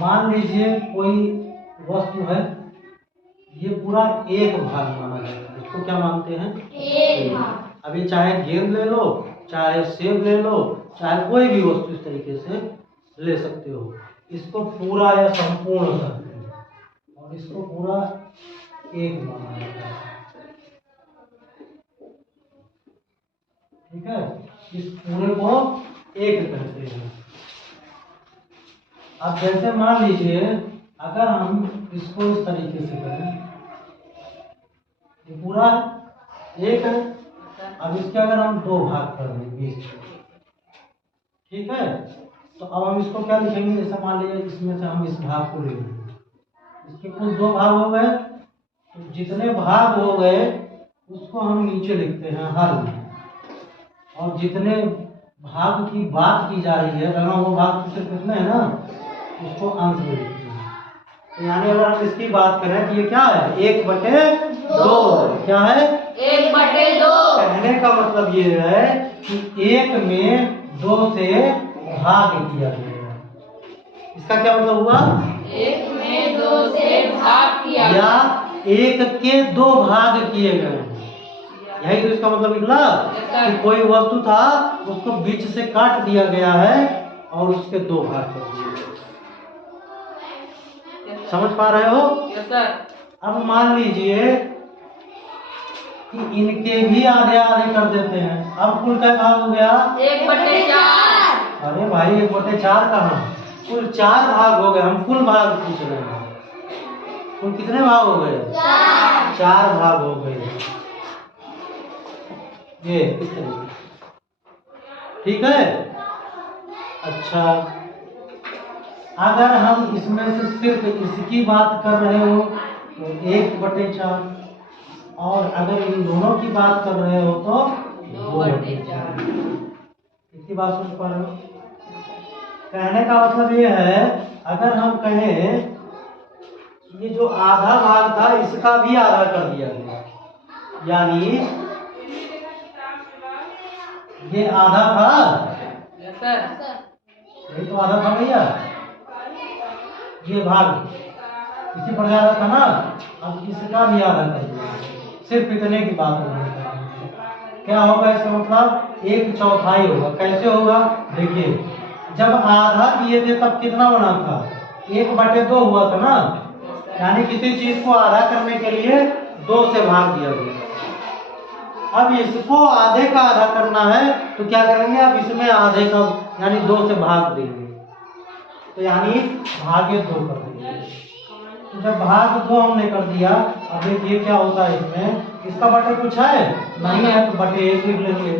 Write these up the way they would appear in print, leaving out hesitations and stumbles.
मान लीजिए कोई वस्तु है, ये पूरा एक भाग माना जाता है। इसको क्या मानते हैं? एक भाग। अभी चाहे गेंद ले लो, चाहे सेब ले लो, चाहे कोई भी वस्तु इस तरीके से ले सकते हो। इसको पूरा या संपूर्ण करते हैं और इसको पूरा एक माना जाता है। ठीक है, इस पूरे को एक कहते हैं। अब जैसे मान लीजिए अगर हम इसको इस तरीके से करें, ये पूरा एक है। अब इसके अगर हम दो भाग कर दें 20, ठीक है, तो अब हम इसको क्या लिखेंगे? जैसे मान लीजिए इसमें से हम इस भाग को ले लेंगे, इसके कुल दो भाग हो गए, तो जितने भाग हो गए उसको हम नीचे लिखते हैं हर में, और जितने भाग की बात की जा रही है, अगर वो भाग तो सिर्फ इतने है ना, उसको अंश में लिखते हैं। तो यानी अगर हम इसकी बात करें तो ये क्या है? 1/2। क्या है? 1/2। कहने का मतलब ये है कि एक में 2 से भाग किया गया है। इसका क्या मतलब हुआ? एक में 2 से भाग किया या एक के 2 भाग किए गए हैं। यही तो इसका मतलब निकला कि कोई वस्तु था, उसको बीच से काट दिया गया है और उसके 2 भाग कर दिए गए। समझ पा रहे हो? Yes sir. अब मान लीजिए कि इनके भी आधे आधे कर देते हैं। अब कुल क्या भाग हो गया? 1/4। अरे भाई 1/4 कहाँ? कुल 4 भाग हो गए। हम कुल भाग पूछ रहे हैं। कुल कितने भाग हो गए? 4 भाग हो गए। ये इस तरीके, ठीक है। अच्छा, अगर हम इसमें से सिर्फ इसकी बात कर रहे हो तो 1/4, और अगर इन दोनों की बात कर रहे हो तो 2/4। इसकी बात समझ पा रहे हो? कहने का मतलब ये है, अगर हम कहें ये जो आधा भाग था इसका भी आधा कर दिया गया, यानी ये आधा था। Yes sir. यही तो आधा था भैया, ये भाग इसी पर जा रहा था ना। अब इसका भी आधा कर दिया, सिर्फ इतने की बात हो रही है। क्या होगा इसका मतलब? 1/4 होगा। कैसे होगा? देखिए, जब आधा किए थे तब कितना बना था? 1/2 हुआ था ना। यानी किसी चीज को आधा करने के लिए 2 से भाग दिया गया। अब इसको आधे का आधा करना है तो क्या करेंगे? अब इसमें आधे का यानी 2 से भाग देंगे, तो यानी भागे 2 कर देंगे। तो जब भाग 2 हमने कर दिया, अब देखिए क्या होता है इसमें। इसका बटे कुछ है नहीं है तो बटे 1 लिख लेंगे।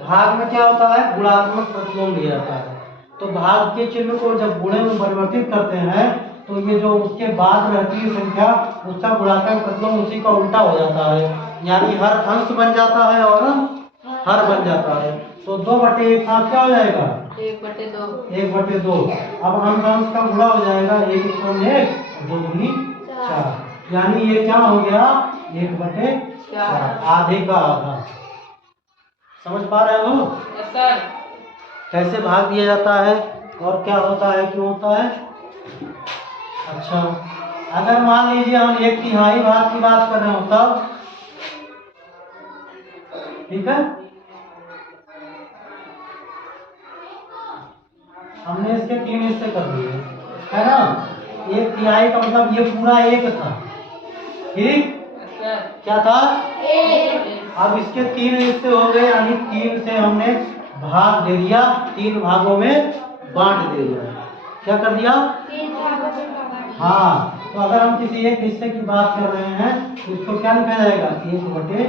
भाग में क्या होता है? गुणात्मक प्रतिलोम लिया जाता है। तो भाग के चिन्ह को जब गुणे में परिवर्तित करते हैं तो ये जो उसके बाद रहती है संख्या, उसका गुणात्मक प्रतिलोम उसी का उल्टा हो जाता है, यानी हर अंश बन जाता है और हर बन जाता है। तो 2/1 क्या हो जाएगा? 1/2। 1/2। अब अंश का गुणा हो जाएगा, 1 × 1 2 × 4, यानी ये क्या हो गया? 1/4, आधे का आधा। समझ पा रहे हो? Yes sir. कैसे भाग दिया जाता है और क्या होता है, क्यों होता है? अच्छा, अगर मान लीजिए हम 1/3 भाग की बात कर रहे हो तब, ठीक है, हमने इसके 3 हिस्से कर दिए है ना। 1/3 का मतलब ये पूरा 1 था, ठीक? क्या था? 1। अब इसके 3 हिस्से हो गए, यानी 3 से हमने भाग दे दिया, 3 भागों में बांट दे दिया। क्या कर दिया? 3 भागों में। हाँ, तो अगर हम किसी एक हिस्से की बात कर रहे हैं तो इसको क्या लिखा जाएगा? 1/3।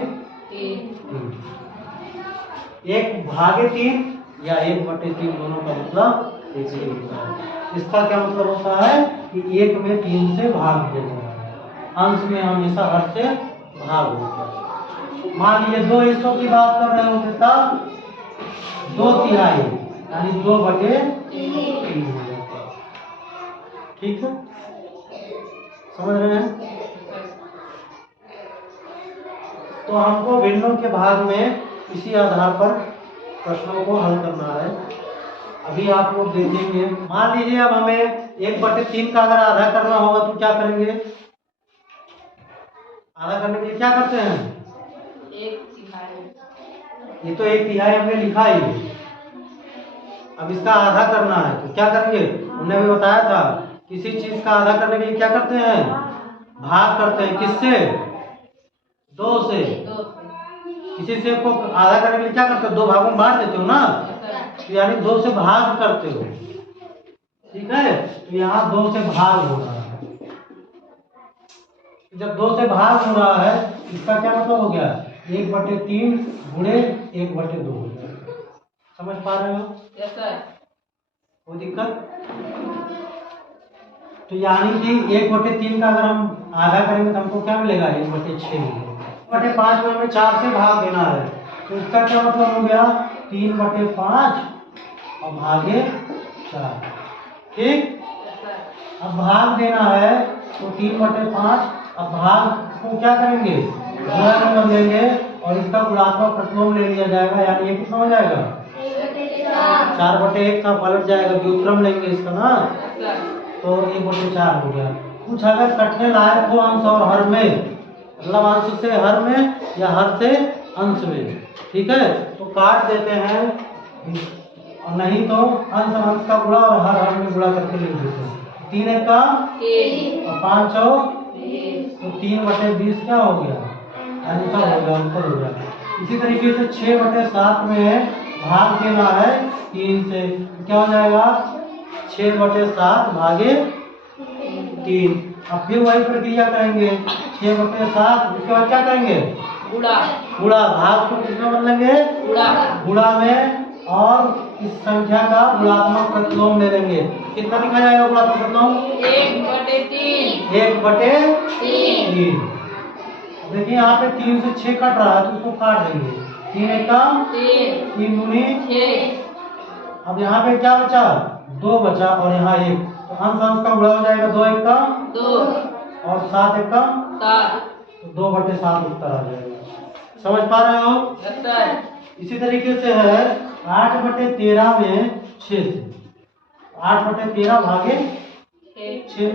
1/3 या 1/3 दोनों का मतलब एक ही होता है। इसका क्या मतलब होता है कि 1 में 3 से भाग दिया जाता है। अंश में हमेशा हर से भाग होता है। मान लीजिए 2 हिस्सों की बात कर रहे होते तब 2/3 यानी 2/3 हो जाता है। ठीक है, समझ रहे हैं? तो हमको भिन्नों के भाग में इसी आधार पर प्रश्नों को हल करना है। अभी आप लोग देखेंगे, मान लीजिए अब हमें 1/3 का अगर आधा करना होगा तो क्या करेंगे? आधा करने के लिए क्या करते हैं? 1/3। ये तो 1/3 हमने लिखा ही है। अब इसका आधा करना है तो क्या करेंगे? उन्होंने अभी बताया था किसी चीज का आधा करने के लिए क्या करते हैं? भाग करते हैं। किससे? 2 से। 2 किसी से को आधा करने के लिए क्या करते हो? 2 भागों में बांट देते हो ना, तो यानी 2 से भाग करते हो। ठीक है, तो यहाँ 2 से भाग हो रहा है। जब 2 से भाग हो रहा है इसका क्या मतलब हो गया? 1/3 गुणे 1/2 हो गया। समझ पा रहे हो? Yes sir. कोई दिक्कत? तो यानी कि 1/3 का अगर हम आधा करेंगे तो हमको क्या मिलेगा? 1/6 मिलेगा। 1/5 में हमें 4 से भाग देना है, तो इसका क्या मतलब हो गया? 3/5 और भागे 4। ठीक, अब भाग देना है तो 3/5। अब भाग को क्या करेंगे? गुणा में बदलेंगे और इसका गुणात्मक प्रतिलोम ले लिया जाएगा, यानी ये कितना हो जाएगा? 4/1 का पलट जाएगा, व्युत्क्रम लेंगे इसका ना, तो 1/4 हो गया। कुछ अगर कटने लायक हो अंश और हर में, मतलब अंश से हर में या हर से अंश में, ठीक है, तो काट देते हैं, और नहीं तो अंश अंश का गुणा और हर में गुणा करके लिख देते हैं। 3 1 का 3 और 5 और 20, तो 3/20 क्या हो गया? आंसर हो गया, उत्तर हो गया। इसी तरीके से 6/7 में भाग देना है 3 से, तो क्या हो जाएगा? 6/7 भागे 3। अब फिर वही प्रक्रिया करेंगे, 6/7 उसके बाद क्या करेंगे? गुणा। भाग को किसमें बदलेंगे? गुणा में, और इस संख्या का गुणात्मक प्रतिलोम ले लेंगे। कितना लिखा जाएगा गुणात्मक प्रतिलोम? 1/3। 1/3। देखिए यहाँ पे 3 से 6 कट रहा है तो उसको काट देंगे। 3 1 का 3 दूनी 6। अब यहाँ पे क्या बचा? 2 बचा और यहाँ 1, तो अंश अंश का गुणा हो जाएगा। 2 1 का 2 और 7 1 का 7, तो 2/7 उत्तर आ जाएगा। समझ पा रहे हो? Yes sir. इसी तरीके से है 8/13 में 6 से, 8/13 भागे 6।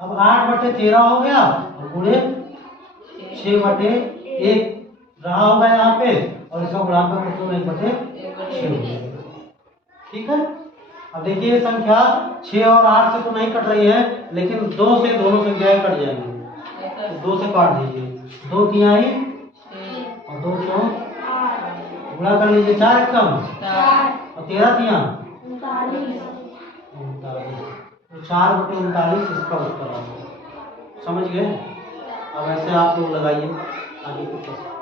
अब 8/13 हो गया और गुणे 6/1 रहा होगा यहाँ पे, और इसका गुणात्मक प्रतिलोम 1/6 हो गया। ठीक है, अब देखिए ये संख्या 6 और 8 से तो नहीं कट रही है, लेकिन 2 से दोनों संख्याएं कट जाएंगी। तो 2 से काट दीजिए, 2 तिहाई और 2 चौक गुणा कर लीजिए, 4 1 कम और 13 तिया 39, तो 4/39 इसका उत्तर आ गया। समझ गए? अब ऐसे आप लोग लगाइए आगे के प्रश्न।